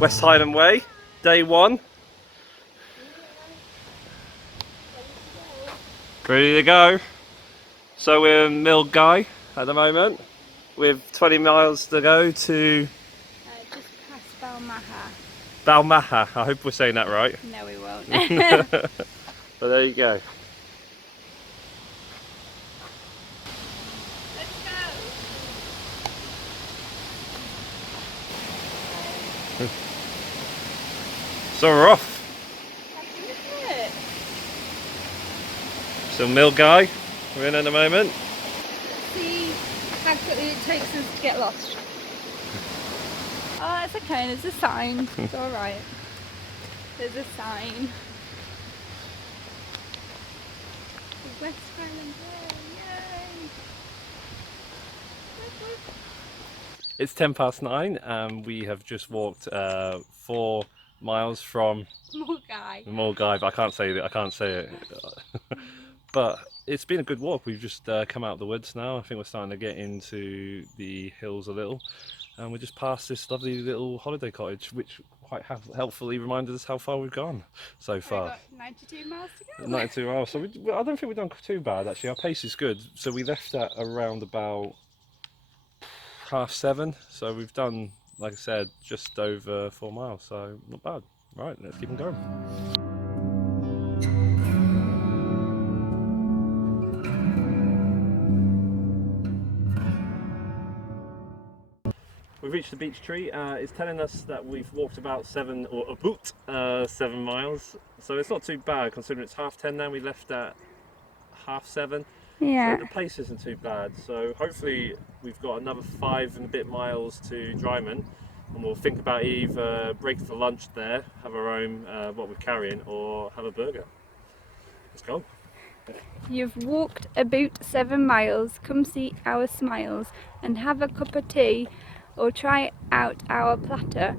West Highland Way, day one. Ready to go. So we're in Milngavie at the moment with 20 miles to go to just past Balmaha. Balmaha. I hope we're saying that right. No, we won't. But there you go. Let's go. So we're off. So Milngavie, we're in at the moment. Let's see how quickly it takes us to get lost. Oh, it's okay, there's a sign. It's alright. There's a sign. The West Highland Way, yay! It's 9:10 and we have just walked 4 miles from Milngavie. I can't say it. But it's been a good walk. We've just come out of the woods now. I think we're starting to get into the hills a little, and we just passed this lovely little holiday cottage, which quite helpfully reminded us how far we've gone so far. We've got 92 miles to go. 92 miles. So I don't think we've done too bad actually. Our pace is good. So we left at around about 7:30. So we've done, like I said, just over 4 miles. So not bad. Right, let's keep on going. We've reached the beech tree. It's telling us that we've walked about 7 miles, so it's not too bad considering it's 10:30 now. We left at 7:30. Yeah. So the pace isn't too bad. So hopefully we've got another 5 and a bit miles to Dryman, and we'll think about either break for lunch there, have our own what we're carrying, or have a burger. Let's go. You've walked about 7 miles. Come see our smiles and have a cup of tea. Or try out our platter.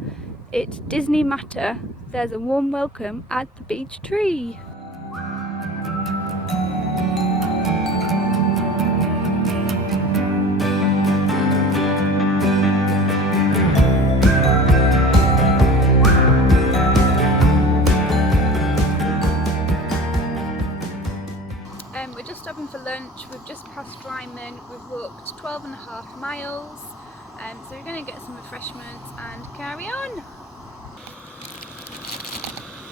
It's Disney matter. There's a warm welcome at the beech tree. We're just stopping for lunch. We've just passed Ryman. We've walked 12.5 miles. So we're going to get some refreshments and carry on.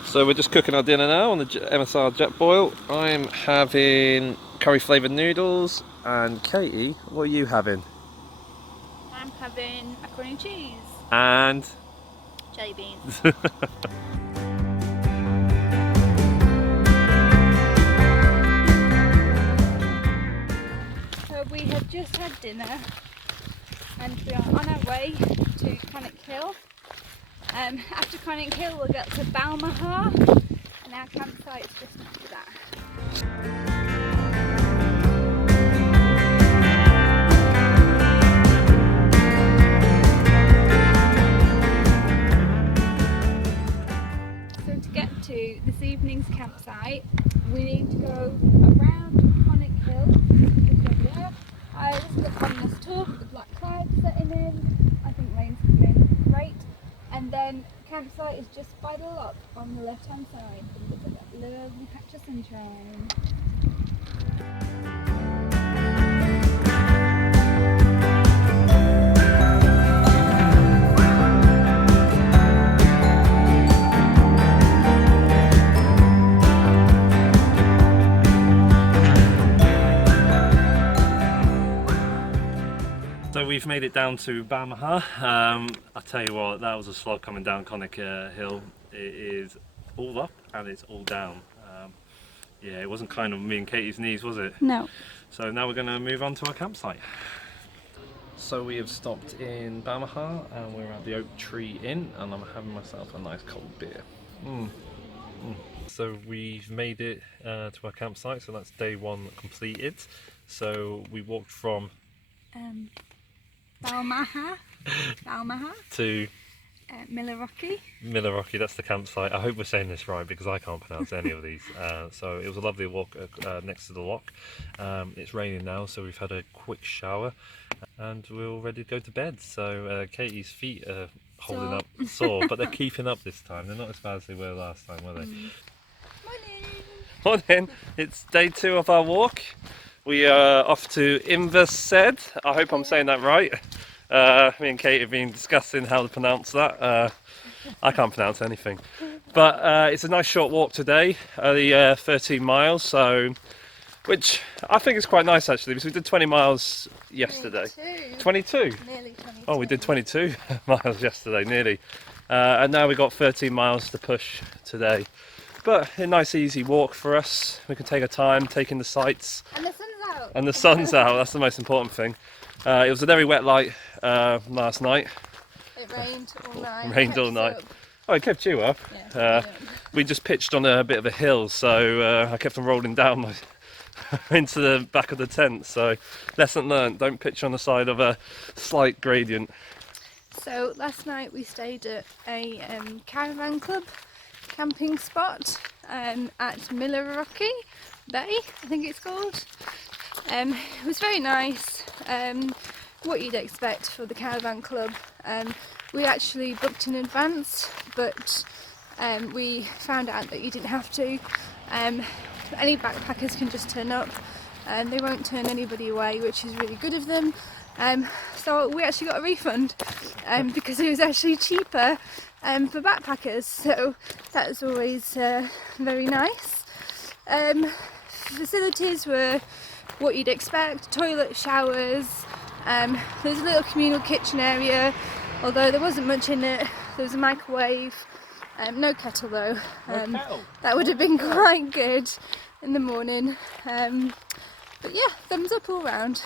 So we're just cooking our dinner now on the MSR jet boil. I'm having curry flavoured noodles, and Katie, what are you having? I'm having macaroni and cheese. And Jelly beans. So we have just had dinner. And we are on our way to Kinlochleven. After Kinlochleven we'll get to Balmaha, and our campsite is just after that. So to get to this evening's campsite we need to go around Kinlochleven. I just look on this tour with the black clouds setting in. I think rain's coming, great. And then campsite is just by the loch on the left hand side. Look at that lovely patch of sunshine. so we've made it down to Balmaha. I tell you what, that was a slog coming down Kinlochleven Hill. It is all up and it's all down. Yeah, it wasn't kind of me and Katie's knees, was it? No. So now we're going to move on to our campsite. So we have stopped in Balmaha and we're at the Oak Tree Inn, and I'm having myself a nice cold beer. So we've made it to our campsite, so that's day 1 completed. So we walked from Balmaha to Milarrochy. That's the campsite. I hope we're saying this right because I can't pronounce any of these. So it was a lovely walk next to the loch. It's raining now, so we've had a quick shower and we're all ready to go to bed. So Katie's feet are holding up sore, but they're keeping up this time. They're not as bad as they were last time, were they? Morning. Morning. It's day 2 of our walk. We are off to Inversaid. I hope I'm saying that right. Me and Kate have been discussing how to pronounce that. I can't pronounce anything. But it's a nice short walk today, only 13 miles, so which I think is quite nice actually, because we did 20 miles yesterday. 22? Nearly 22. Oh, we did 22 miles yesterday, nearly. And now we've got 13 miles to push today. But a nice easy walk for us. We can take our time, taking the sights. And the sun's out. And the sun's out, that's the most important thing. It was a very wet light last night. It rained all night. Rained all night. Oh, it kept you up. Yeah, we just pitched on a bit of a hill, so I kept on rolling down into the back of the tent. So lesson learned, don't pitch on the side of a slight gradient. So last night we stayed at a caravan club camping spot at Milarrochy Bay, I think it's called. It was very nice, what you'd expect for the caravan club. We actually booked in advance, but we found out that you didn't have to. Any backpackers can just turn up and they won't turn anybody away, which is really good of them. So we actually got a refund because it was actually cheaper for backpackers, so that was always very nice. Facilities were what you'd expect: toilet, showers. There's a little communal kitchen area, although there wasn't much in it. There was a microwave, no kettle though. That would have been quite good in the morning. But yeah, thumbs up all round.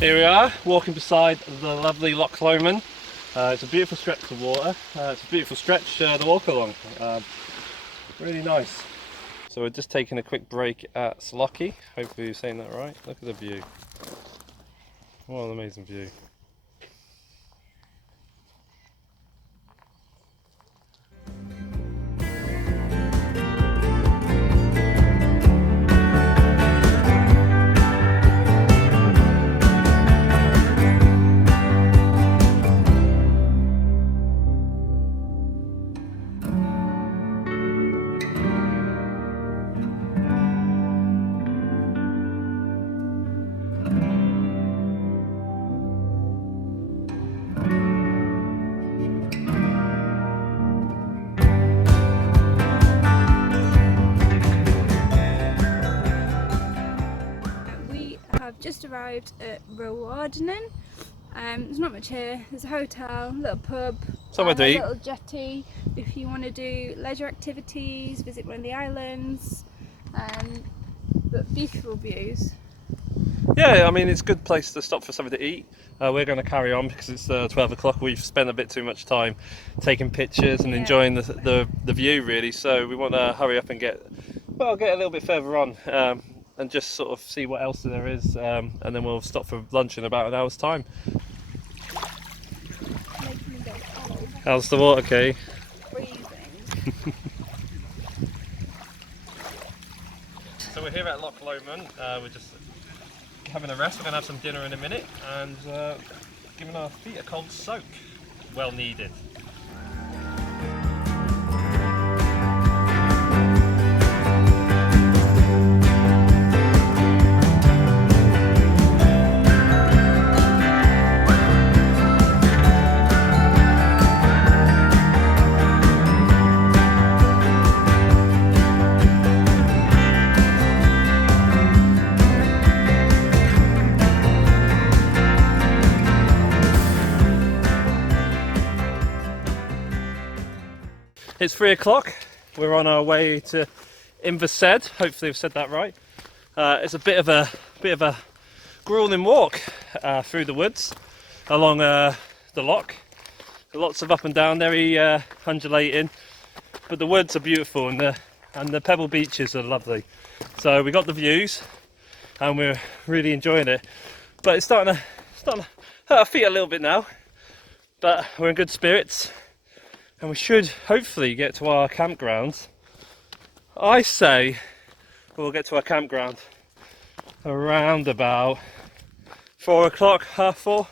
Here we are, walking beside the lovely Loch Lomond. It's a beautiful stretch of water. It's a beautiful stretch to walk along. Really nice. So we're just taking a quick break at Slochy. Hopefully you're saying that right. Look at the view. What an amazing view. Just arrived at Rowardenan. There's not much here. There's a hotel, a little pub, Somewhere to a eat. little jetty if you want to do leisure activities, visit one of the islands, but beautiful views. Yeah, I mean it's a good place to stop for something to eat. We're going to carry on because it's 12 o'clock. We've spent a bit too much time taking pictures and enjoying the view really, so we want to hurry up and get a little bit further on. And just sort of see what else there is, and then we'll stop for lunch in about an hour's time. How's the water, Kay? Freezing. So we're here at Loch Lomond. We're just having a rest. We're going to have some dinner in a minute and giving our feet a cold soak. Well needed. It's 3 o'clock. We're on our way to Inversaid. Hopefully I've said that right. It's a bit of a grueling walk through the woods along the loch. Lots of up and down, very undulating, but the woods are beautiful and the pebble beaches are lovely. So we got the views and we're really enjoying it. But it's starting to hurt our feet a little bit now. But we're in good spirits. and we should hopefully get to our campground. I say we'll get to our campground around about 4 o'clock, half 4.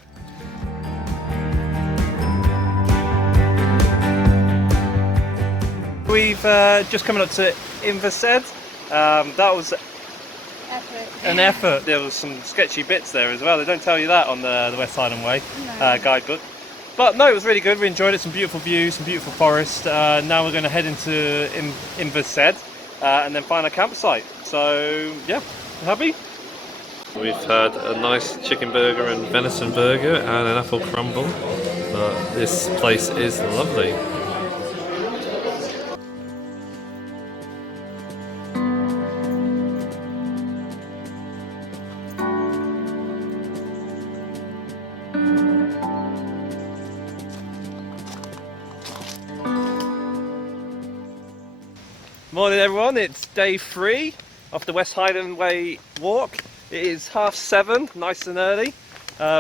We've just coming up to Inversaid. That was an effort. There was some sketchy bits there as well. They don't tell you that on the West Highland Way guidebook. But no, it was really good. We enjoyed it. Some beautiful views, some beautiful forest. Now we're going to head into Inversaid and then find a campsite. So yeah, happy? We've had a nice chicken burger and venison burger and an apple crumble. This place is lovely. Morning everyone, it's day 3 of the West Highland Way walk. It is 7:30, nice and early.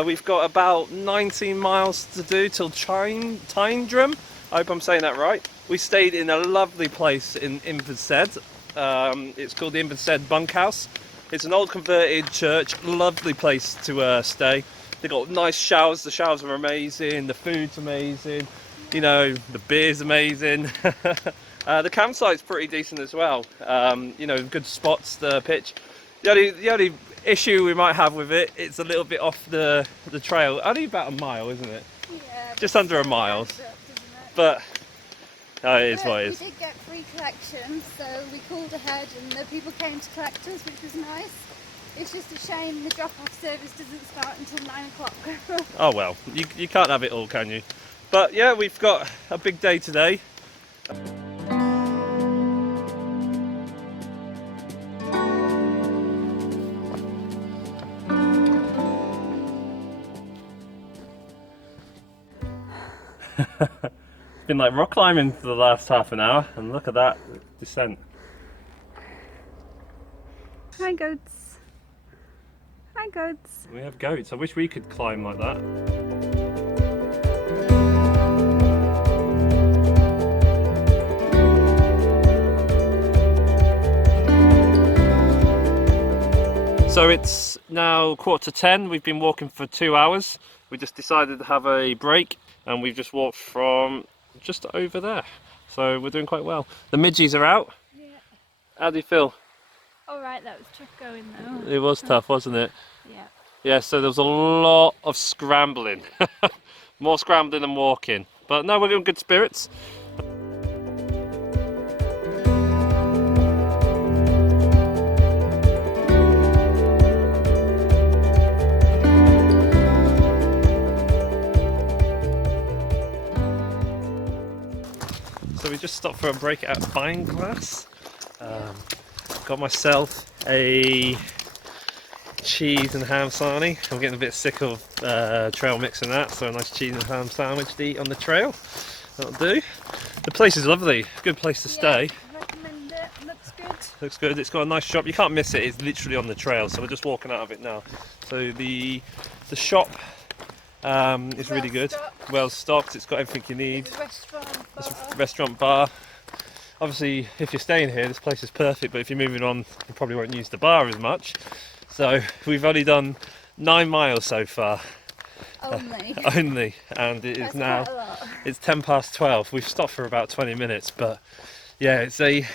We've got about 19 miles to do till Tyndrum. I hope I'm saying that right. We stayed in a lovely place in Inversaid. It's called the Inversaid Bunkhouse. It's an old converted church, lovely place to stay. They've got nice showers, the showers are amazing, the food's amazing, you know, the beer's amazing. The campsite's pretty decent as well. You know, good spots to pitch. The only issue we might have with it, it's a little bit off the trail. Only about a mile, isn't it? Yeah. Just under a mile. But it is what it is. We did get free collection, so we called ahead and the people came to collect us, which was nice. It's just a shame the drop-off service doesn't start until 9 o'clock. Oh well, you can't have it all, can you? But yeah, we've got a big day today. It's been like rock climbing for the last half an hour, and look at that descent. Hi goats. Hi goats. We have goats. I wish we could climb like that. So it's now 9:45. We've been walking for 2 hours. We just decided to have a break, and we've just walked from just over there. So we're doing quite well. The midges are out. Yeah. How do you feel? Alright, that was tough going though. It was tough, wasn't it? Yeah. Yeah, so there was a lot of scrambling. More scrambling than walking. But no, we're in good spirits. So we just stopped for a break at Fineglass. Got myself a cheese and ham sarnie. I'm getting a bit sick of trail mix and that, so a nice cheese and ham sandwich to eat on the trail. That'll do. The place is lovely, good place to stay. Recommend it, looks good. Looks good, it's got a nice shop, you can't miss it, it's literally on the trail, so we're just walking out of it now. So the shop is really good, well stocked, it's got everything you need. It's a restaurant bar. Obviously, if you're staying here, this place is perfect, but if you're moving on, you probably won't use the bar as much. So we've only done 9 miles so far. Only, and it is now, it's 12:10. We've stopped for about 20 minutes, but yeah, it's a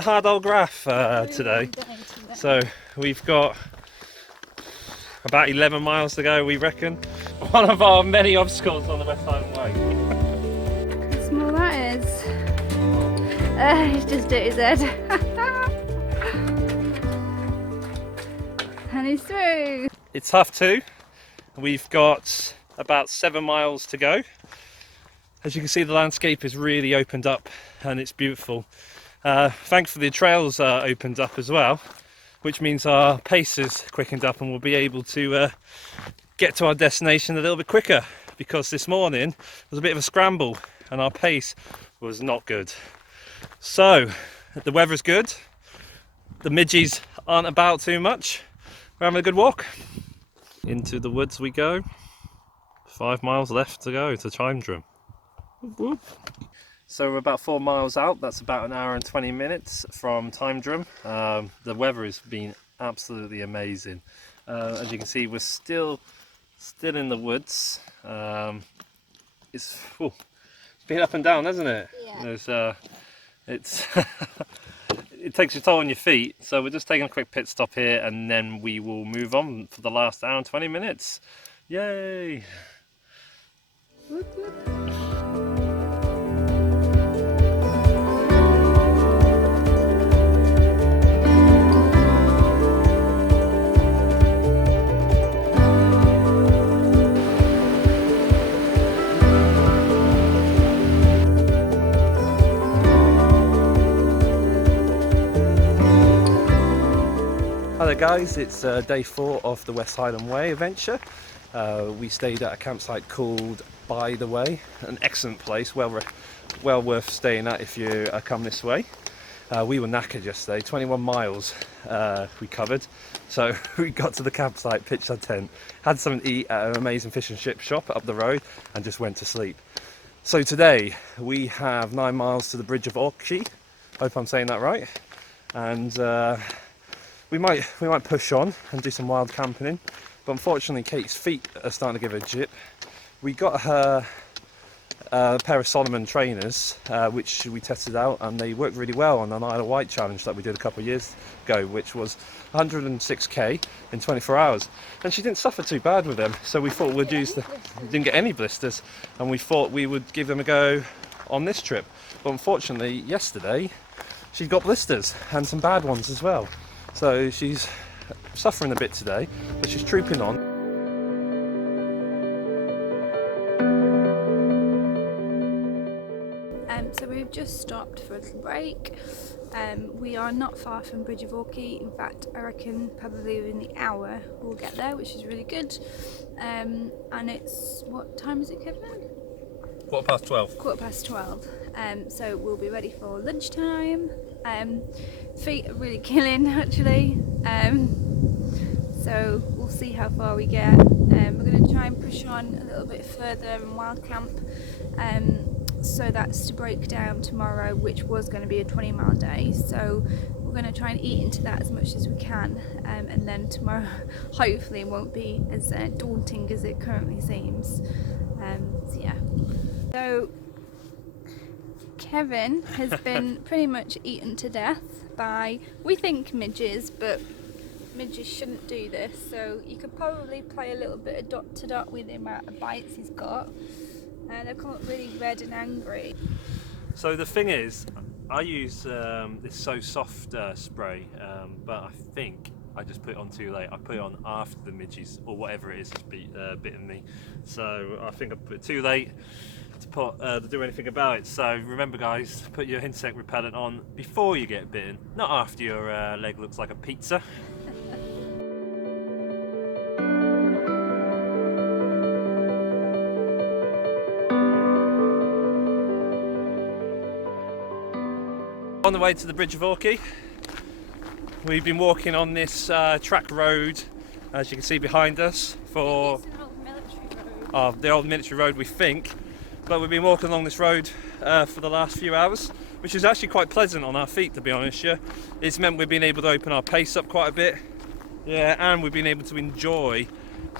hard old graph today. So we've got about 11 miles to go, we reckon. One of our many obstacles on the West Highland Way. How small that is. He's just hit his head. And he's through. It's 2:30. We've got about 7 miles to go. As you can see, the landscape is really opened up and it's beautiful. Thankfully the trails are opened up as well, which means our pace is quickened up and we'll be able to get to our destination a little bit quicker, because this morning was a bit of a scramble and our pace was not good. So the weather's good, the midges aren't about too much, we're having a good walk. Into the woods we go. 5 miles left to go to Tyndrum. So we're about 4 miles out. That's about an hour and 20 minutes from Tyndrum. The weather has been absolutely amazing. As you can see, we're still in the woods. It's been up and down, hasn't it? Yeah. It's it takes your toll on your feet. So we're just taking a quick pit stop here, and then we will move on for the last hour and 20 minutes. Yay! Whoop, whoop. Hi there guys, it's day 4 of the West Highland Way adventure. We stayed at a campsite called By the Way, an excellent place, well worth staying at if you come this way. We were knackered yesterday, 21 miles we covered, so we got to the campsite, pitched our tent, had something to eat at an amazing fish and chip shop up the road, and just went to sleep. So today we have 9 miles to the Bridge of Orchy, hope I'm saying that right, and we might push on and do some wild camping, but unfortunately Kate's feet are starting to give her a jip. We got her a pair of Solomon trainers, which we tested out, and they worked really well on an Isle of Wight challenge that we did a couple of years ago, which was 106k in 24 hours, and she didn't suffer too bad with them. So we thought we'd didn't get any blisters, and we thought we would give them a go on this trip. But unfortunately yesterday she got blisters, and some bad ones as well. So she's suffering a bit today, but she's trooping on. So we've just stopped for a little break. We are not far from Bridge of Orchy. In fact, I reckon probably within the hour we'll get there, which is really good. And it's, what time is it, Kevin? 12:15. 12:15. So we'll be ready for lunchtime. Feet are really killing actually, so we'll see how far we get. We're going to try and push on a little bit further and wild camp, so that's to break down tomorrow, which was going to be a 20-mile day, so we're going to try and eat into that as much as we can, and then tomorrow hopefully it won't be as daunting as it currently seems. So yeah, so Kevin has been pretty much eaten to death by, we think, midges, but midges shouldn't do this, so you could probably play a little bit of dot to dot with the amount of bites he's got, and they've come up really red and angry. So the thing is, I use this So Soft spray, but I think I just put it on too late. I put it on after the midges or whatever it is has bitten me, so I think I put it too late to do anything about it. So remember guys, put your insect repellent on before you get bitten, not after your leg looks like a pizza. On the way to the Bridge of Orchy, we've been walking on this track road, as you can see behind us, for It's an old military road. the old military road we think. But we've been walking along this road for the last few hours, which is actually quite pleasant on our feet, to be honest. Yeah, it's meant we've been able to open our pace up quite a bit. Yeah, and we've been able to enjoy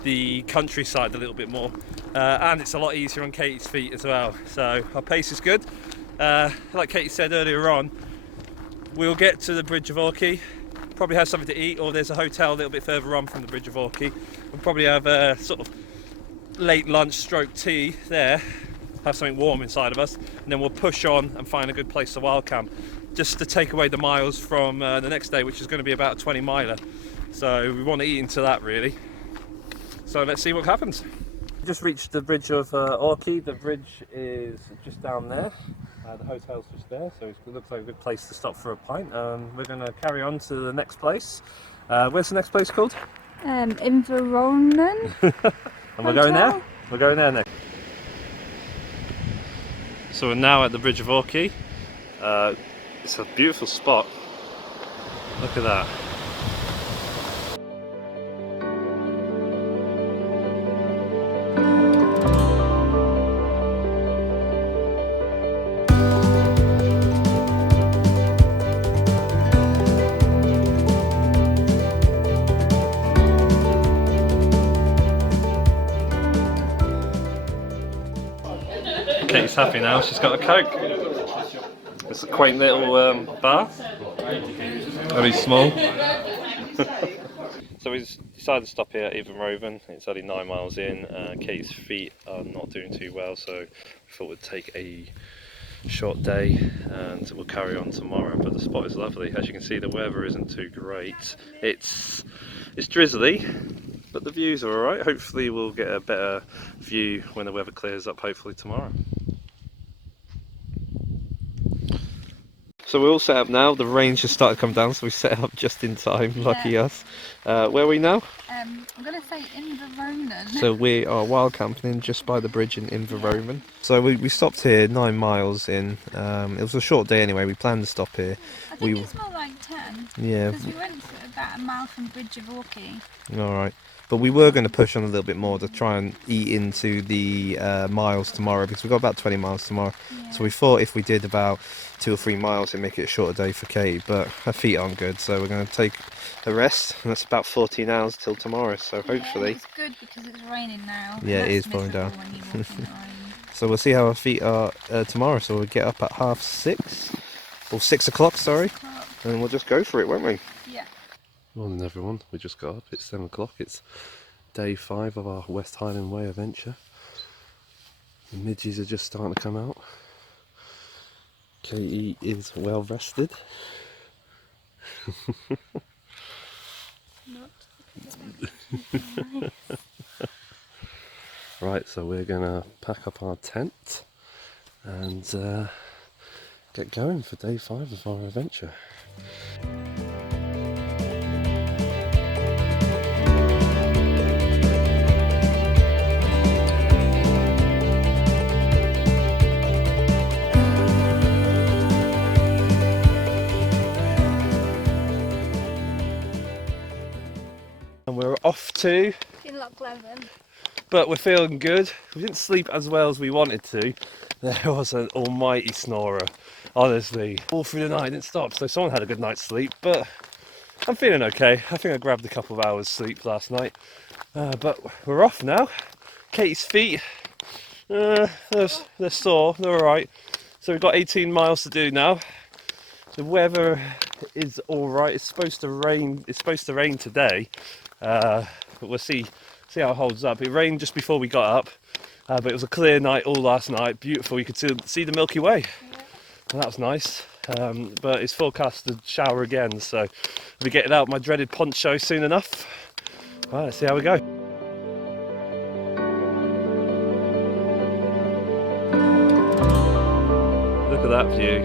the countryside a little bit more, and it's a lot easier on Katie's feet as well. So our pace is good. Like Katie said earlier on, we'll get to the Bridge of Orchy, probably have something to eat, or there's a hotel a little bit further on from the Bridge of Orchy. We'll probably have a sort of late lunch stroke tea there, have something warm inside of us, and then we'll push on and find a good place to wild camp, just to take away the miles from the next day, which is going to be about a 20 miler. So we want to eat into that really. So let's see what happens. We just reached the Bridge of Orchy. The bridge is just down there. The hotel's just there, so it looks like a good place to stop for a pint. We're going to carry on to the next place. Where's the next place called? Inveroran. And we're going there? We're going there next. So we're now at the Bridge of Orchy. It's a beautiful spot. Look at that. Katie's happy now, she's got a Coke. It's a quaint little bar, very small. So we decided to stop here at Inveroran. It's only 9 miles in. Katie's feet are not doing too well, so we thought we'd take a short day and we'll carry on tomorrow. But the spot is lovely. As you can see, the weather isn't too great. It's drizzly, but the views are alright. Hopefully we'll get a better view when the weather clears up, hopefully tomorrow. So we're all set up now. The rain's just started to come down, so we set up just in time. Lucky us. Where are we now? I'm going to say Inveroran. So we are wild camping just by the bridge in Inveroran. So we stopped here 9 miles in. It was a short day anyway. We planned to stop here. I think it's more like 10. Yeah. Because we went about a mile from Bridge of Orkney. Alright. But we were going to push on a little bit more to try and eat into the miles tomorrow, because we've got about 20 miles tomorrow. Yeah. So we thought if we did about 2 or 3 miles it'd make it a shorter day for Katie, but her feet aren't good, so we're going to take a rest, and that's about 14 hours till tomorrow, so hopefully... It's good because it's raining now. Yeah, it is pouring down. So we'll see how our feet are tomorrow, so we'll get up at 6:30, or 6 o'clock, sorry, and we'll just go for it, won't we? Yeah. Morning everyone, we just got up, it's 7 o'clock, it's day 5 of our West Highland Way adventure. The midges are just starting to come out. Katie is well rested. Right, so we're gonna pack up our tent and get going for day 5 of our adventure. And we're off to Kinlochleven. But we're feeling good. We didn't sleep as well as we wanted to. There was an almighty snorer, honestly. All through the night, it didn't stop, so someone had a good night's sleep, but I'm feeling okay. I think I grabbed a couple of hours sleep last night. But we're off now. Katie's feet, they're sore, they're alright. So we've got 18 miles to do now. The weather is alright. It's supposed to rain today. But we'll see how it holds up. It rained just before we got up, but it was a clear night all last night. Beautiful. You could see the Milky Way. Well, that was nice. But it's forecast to shower again, so I'll be getting out my dreaded poncho soon enough. Right, let's see how we go. Look at that view.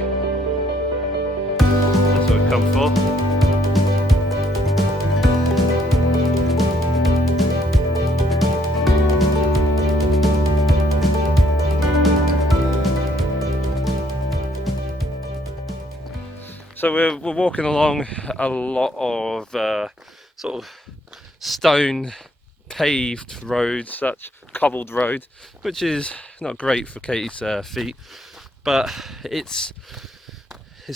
That's what we've come for. So we're walking along a lot of sort of stone paved roads, such cobbled road, which is not great for Katie's feet, but it's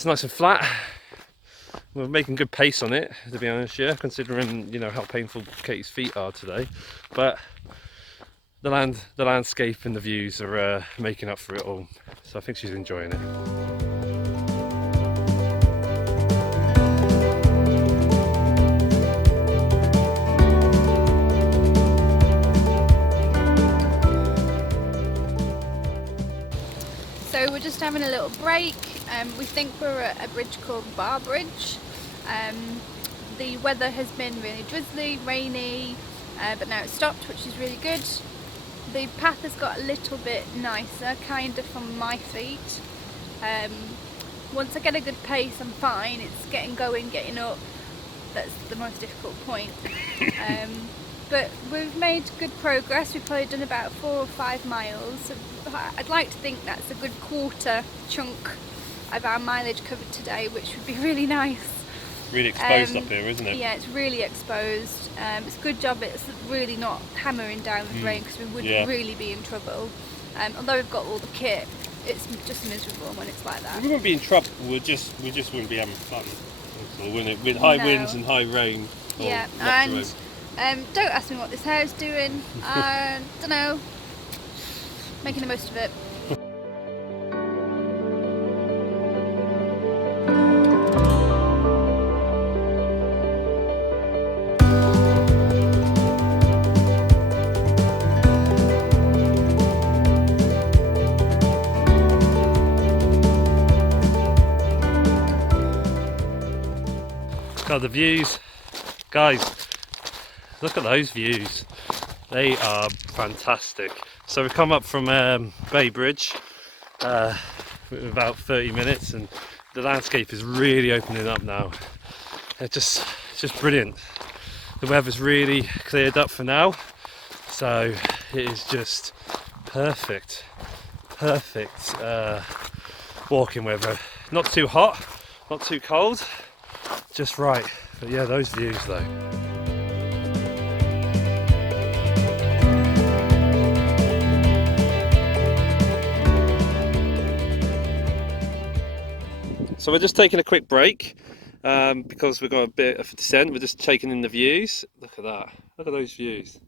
nice and flat. We're making good pace on it, to be honest, yeah, considering how painful Katie's feet are today. But the landscape and the views are making up for it all, so I think she's enjoying it. So we're just having a little break. We think we're at a bridge called Bar Bridge. The weather has been really drizzly, rainy, but now it's stopped, which is really good. The path has got a little bit nicer, kind of from my feet. Once I get a good pace, I'm fine. It's getting going, getting up. That's the most difficult point. But we've made good progress. We've probably done about 4 or 5 miles. So I'd like to think that's a good quarter chunk of our mileage covered today, which would be really nice. Really exposed up here, isn't it? Yeah, it's really exposed. It's a good job it's really not hammering down with rain, because we would really be in trouble. Although we've got all the kit, it's just miserable when it's like that. We wouldn't be in trouble, we just wouldn't be having fun, wouldn't it? With high winds and high rain. Yeah, and don't ask me what this hair is doing. Don't know. Making the most of it. Oh, the views, guys, look at those views. They are fantastic. So we've come up from Bay Bridge about 30 minutes, and the landscape is really opening up now. It's just brilliant. The weather's really cleared up for now, so it is just perfect walking weather. Not too hot, not too cold, just right. But yeah, those views though. So we're just taking a quick break because we've got a bit of a descent. We're just taking in the views. Look at that. Look at those views.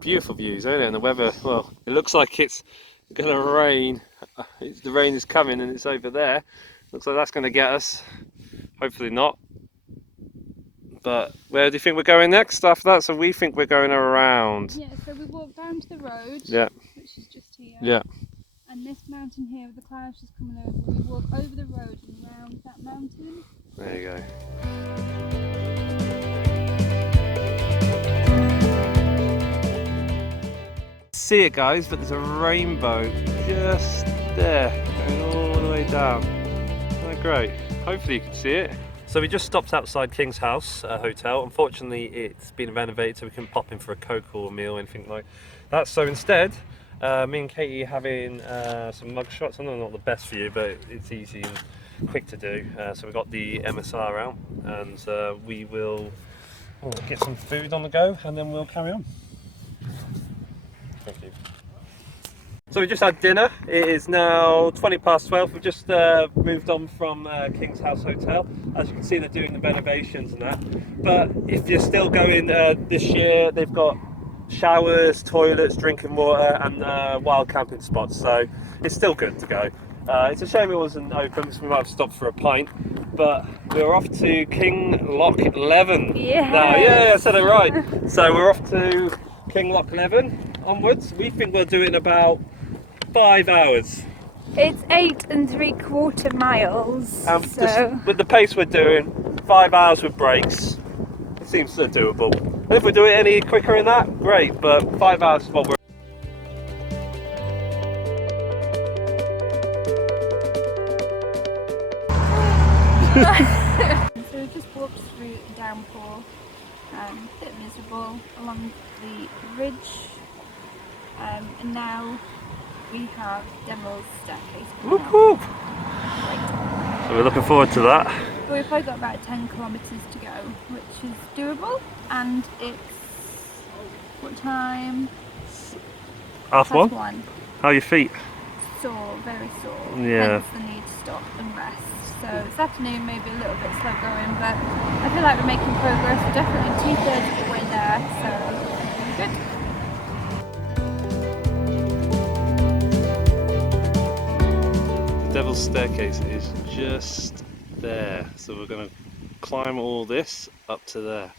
Beautiful views, isn't it? And the weather, well, it looks like it's going to rain. The rain is coming and it's over there. Looks like that's going to get us. Hopefully not. But where do you think we're going next after that? So we think we're going around. Yeah, so we walk down to the road, yeah, which is just here. Yeah. And this mountain here with the clouds just coming over, we walk over the road and round that mountain. There you go. See it, guys, but there's a rainbow just there, going all the way down. Isn't that great? Hopefully you can see it. So we just stopped outside King's House Hotel. Unfortunately, it's been renovated, so we couldn't pop in for a Coke or a meal or anything like that. So instead, me and Katie having some mug shots. I know not the best for you, but it's easy and quick to do. So we've got the MSR out, and we will get some food on the go, and then we'll carry on. Thank you. So we just had dinner. It is now 12:20. We've just moved on from King's House Hotel. As you can see, they're doing the renovations and that. But if you're still going this year, they've got showers, toilets, drinking water, and wild camping spots, so it's still good to go. It's a shame it wasn't open, because we might have stopped for a pint, but we're off to Kinlochleven. Yeah. Now, yeah, I said it right. So we're off to Kinlochleven onwards. We think we'll do it in about 5 hours. It's 8 3/4 miles. So With the pace we're doing, 5 hours with breaks, it seems doable. And if we do it any quicker than that, great, but 5 hours is what we're... So we just walked through the downpour, a bit miserable along the ridge, and now we have Devil's Staircase. Whoop. So we're looking forward to that. But we've probably got about 10 kilometres to go, which is doable, and it's what time? Half Past one? one. How are your feet? Sore, very sore. Yeah. Hence the need to stop and rest. So this afternoon maybe a little bit slow going, but I feel like we're making progress. We're definitely 2/3 of the way there, so good. The Devil's Staircase is just there, so we're going to climb all this up to there.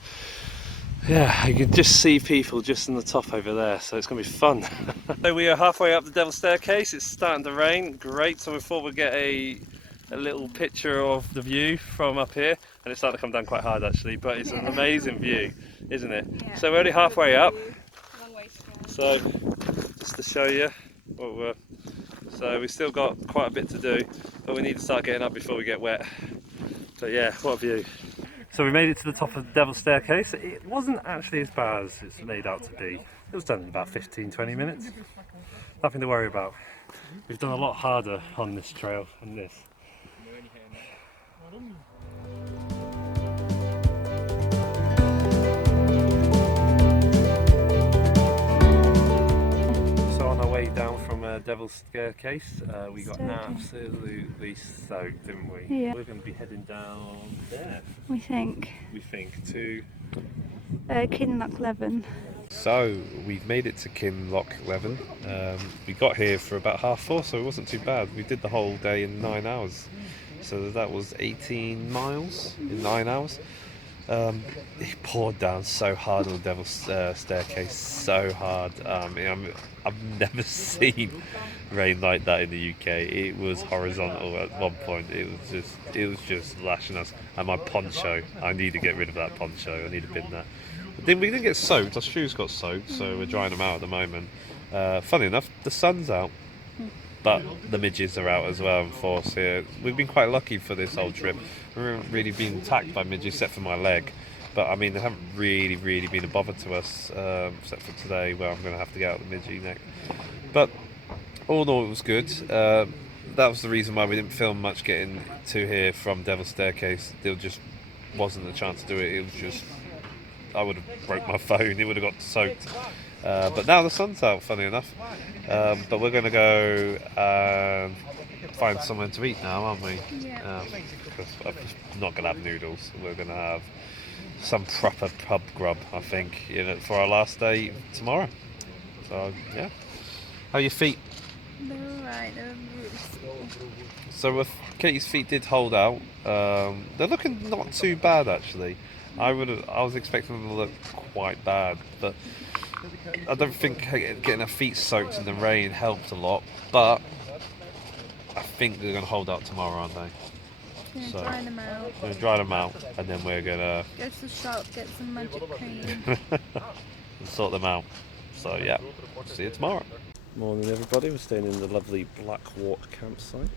Yeah, you can just see people just in the top over there, so it's going to be fun. So we are halfway up the Devil's Staircase. It's starting to rain, great, so we thought we'd get a little picture of the view from up here, and it's starting to come down quite hard actually, but it's an amazing view, isn't it? Yeah. So we're only halfway up, long way to go. So just to show you what so we've still got quite a bit to do, but we need to start getting up before we get wet. But yeah, what a view. So we made it to the top of the Devil's Staircase. It wasn't actually as bad as it's made out to be. It was done in about 15-20 minutes. Nothing to worry about. We've done a lot harder on this trail than this. So on our way down from Devil's Staircase, we got absolutely soaked, didn't we? Yeah. We're going to be heading down there. We think to Kinlochleven. So we've made it to Kinlochleven. We got here for about 4:30, so it wasn't too bad. We did the whole day in 9 hours. So that was 18 miles in 9 hours. It poured down so hard on the Devil's Staircase, so hard. I've never seen rain like that in the UK. It was horizontal at one point. It was just lashing us. And my poncho, I need to get rid of that poncho. I need to bin that. But then we didn't get soaked. Our shoes got soaked, so we're drying them out at the moment. Funny enough, the sun's out. But the midges are out as well in force here. We've been quite lucky for this whole trip. We haven't really been attacked by midges except for my leg. But I mean, they haven't really been a bother to us, except for today where I'm going to have to get out the midgie neck. But all in all, it was good. That was the reason why we didn't film much getting to here from Devil's Staircase. There just wasn't a chance to do it. It was just, I would have broke my phone. It would have got soaked. But now the sun's out, funny enough. But we're going to go and find somewhere to eat now, aren't we? Yeah. I'm not going to have noodles. We're going to have some proper pub grub, I think, for our last day tomorrow. So, yeah. How are your feet? They're alright, they're really sore. So Katie's feet did hold out. They're looking not too bad, actually. I was expecting them to look quite bad, but I don't think getting her feet soaked in the rain helped a lot, but I think they're going to hold out tomorrow, aren't they? Gonna dry them out. We're going to dry them out, and then we're going to Go to the shop, get some magic cream. sort them out. So yeah, see you tomorrow. Morning everybody, we're staying in the lovely Blackwater campsite. As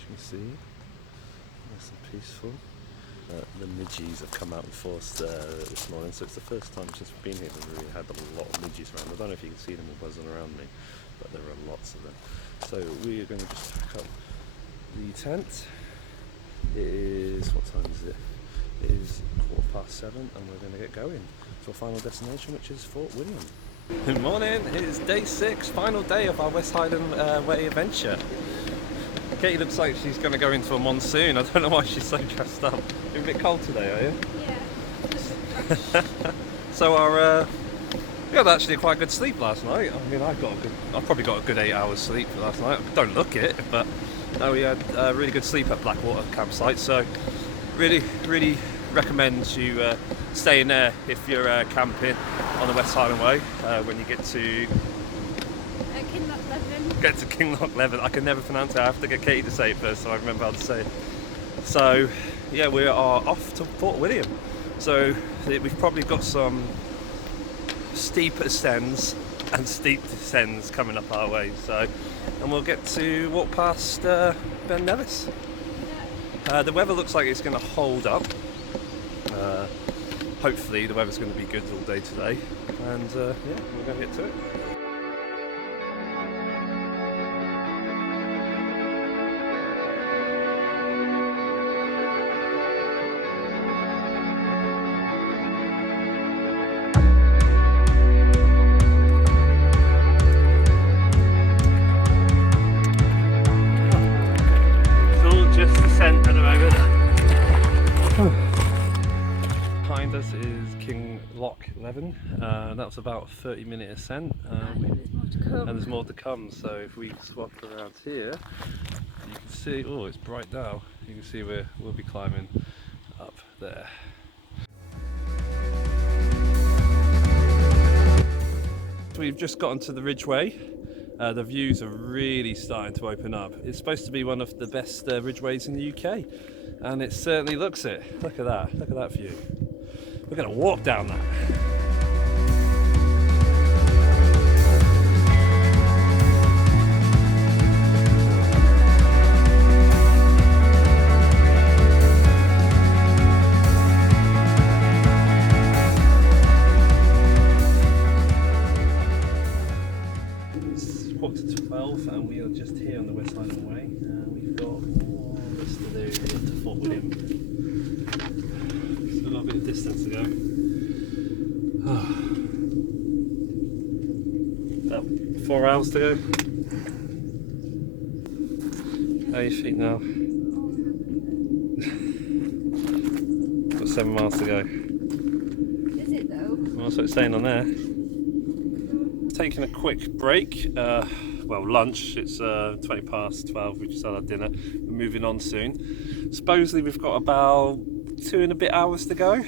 you can see, nice and peaceful. The midges have come out in force this morning, so it's the first time since we've been here that we've really had a lot of midges around. I don't know if you can see them all buzzing around me, but there are lots of them. So we are going to just pack up the tent. It is, what time is it? It is 7:15 and we're going to get going to our final destination, which is Fort William. Good morning, it is day 6, final day of our West Highland Way adventure. Katie looks like she's going to go into a monsoon. I don't know why she's so dressed up. You're a bit cold today, are you? Yeah. So we had actually a quite good sleep last night. I mean, I've probably got a good 8 hours sleep last night. Don't look it, but no, we had a really good sleep at Blackwater campsite. So really recommend you staying there if you're camping on the West Highland Way when you get to Kinlochleven. I can never pronounce it. I have to get Katie to say it first so I remember how to say it. So yeah, we are off to Fort William. So we've probably got some steep ascents and steep descents coming up our way. And we'll get to walk past Ben Nevis. The weather looks like it's going to hold up. Hopefully the weather's going to be good all day today. And yeah, we're going to get to it. Behind us is Kinlochleven. That's about a 30-minute ascent, and there's more to come. So if we swap around here, you can see, oh, it's bright now. You can see we'll be climbing up there. We've just gotten to the Ridgeway. The views are really starting to open up. It's supposed to be one of the best ridgeways in the UK, and it certainly looks it. Look at that view. We're going to walk down that. Quarter to 12 and we are just here on the West Highland Way. We've got all this to do to Fort William. Still got a bit of distance to go. About 4 hours to go. How are your feet now? Got 7 miles to go. Is it though? Well, that's what it's saying on there. Taking a quick break, well, lunch. It's 20 past 12. We just had our dinner. We're moving on soon. Supposedly we've got about 2 and a bit hours to go.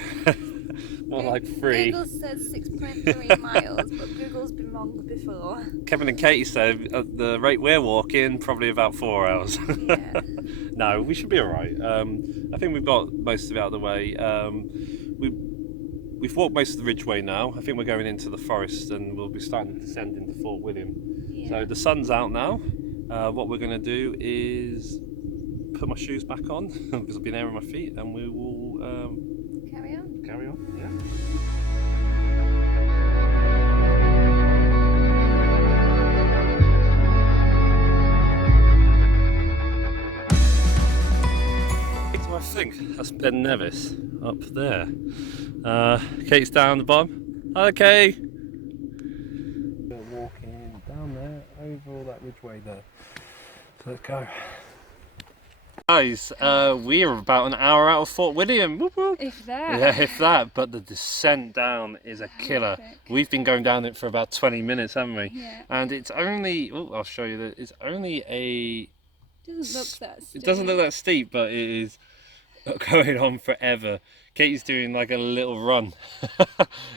More like 3. Google says 6.3 miles, but Google's been wrong before. Kevin and Katie said at the rate we're walking, probably about 4 hours. Yeah. No, we should be alright. I think we've got most of it out of the way. We've walked most of the ridgeway now. I think we're going into the forest and we'll be starting to descend into Fort William. Yeah. So the sun's out now. What we're going to do is put my shoes back on because I've been airing my feet, and we will Carry on. carry on. Yeah. So I think that's Ben Nevis up there. Kate's down the bottom. Okay. We're walking down there over all that ridgeway there. So let's go. Guys, we are about an hour out of Fort William. Whoop, whoop. If that. Yeah, if that. But the descent down is a killer. We've been going down it for about 20 minutes, haven't we? Yeah. And it's only, I'll show you that. It's only Doesn't look that steep. It doesn't look that steep, but it is going on forever. Katie's doing like a little run.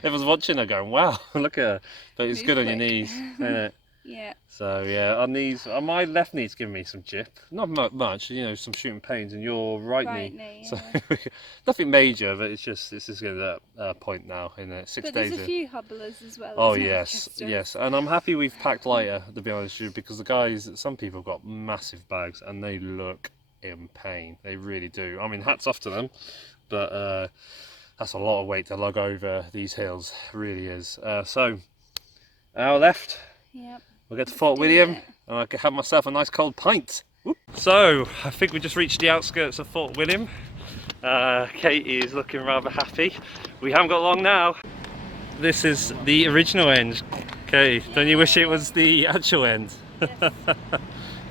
Everyone's watching her going, wow, look at her. But it's Move good on your quick. knees, isn't it? Yeah. So yeah, our knees, my left knee's giving me some jip. Not much, you know, some shooting pains, and your right knee. Yeah. So nothing major, but it's just getting to that point now in 6 But days. there's a few hobblers as well. Oh isn't there, yes, Chester? yes, and I'm happy we've packed lighter, to be honest with you, because the guys, some people have got massive bags and they look in pain. They really do. I mean, hats off to them, but that's a lot of weight to lug over these hills. It really is. So, hour left. Yep. We'll get to Fort William and I can have myself a nice cold pint. Whoop. So, I think we just reached the outskirts of Fort William. Katie is looking rather happy. We haven't got long now. This is the original end. Katie, don't you wish it was the actual end? Yes.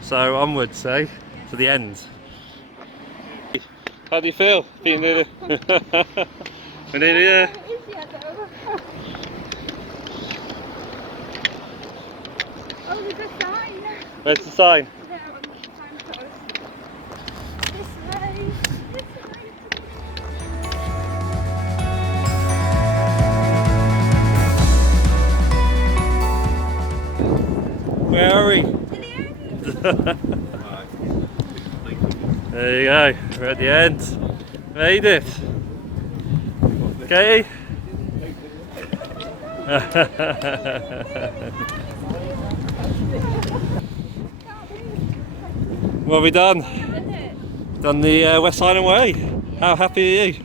So onwards, eh? To the end. How do you feel? Being near the... We're nearly there. Oh, there's a sign. Where's the sign? There on the signpost. This way. Where are we? There you go, we're at the end. Made it. Okay. What have we done? Done the West Highland Way. How happy are you?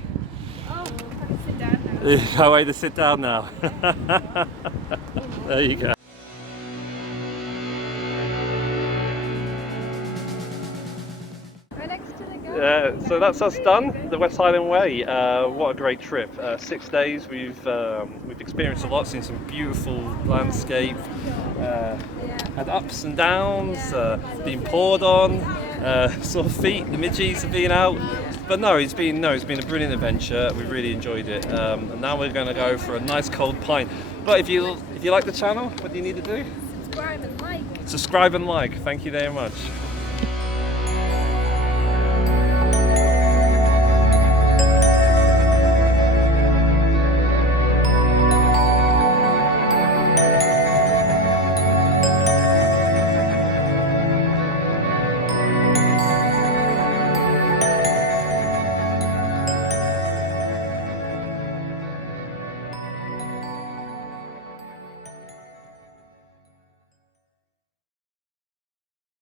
Oh, can I sit down now? You can't wait to sit down now. There you go. Right next to the garden. So that's us done, the West Highland Way. What a great trip. 6 days, we've experienced a lot, seen some beautiful landscape, had ups and downs, been poured on, sore feet, the midges have been out. But no, it's been a brilliant adventure. We really enjoyed it. And now we're going to go for a nice cold pint. But if you like the channel, what do you need to do? Subscribe and like. Subscribe and like. Thank you very much.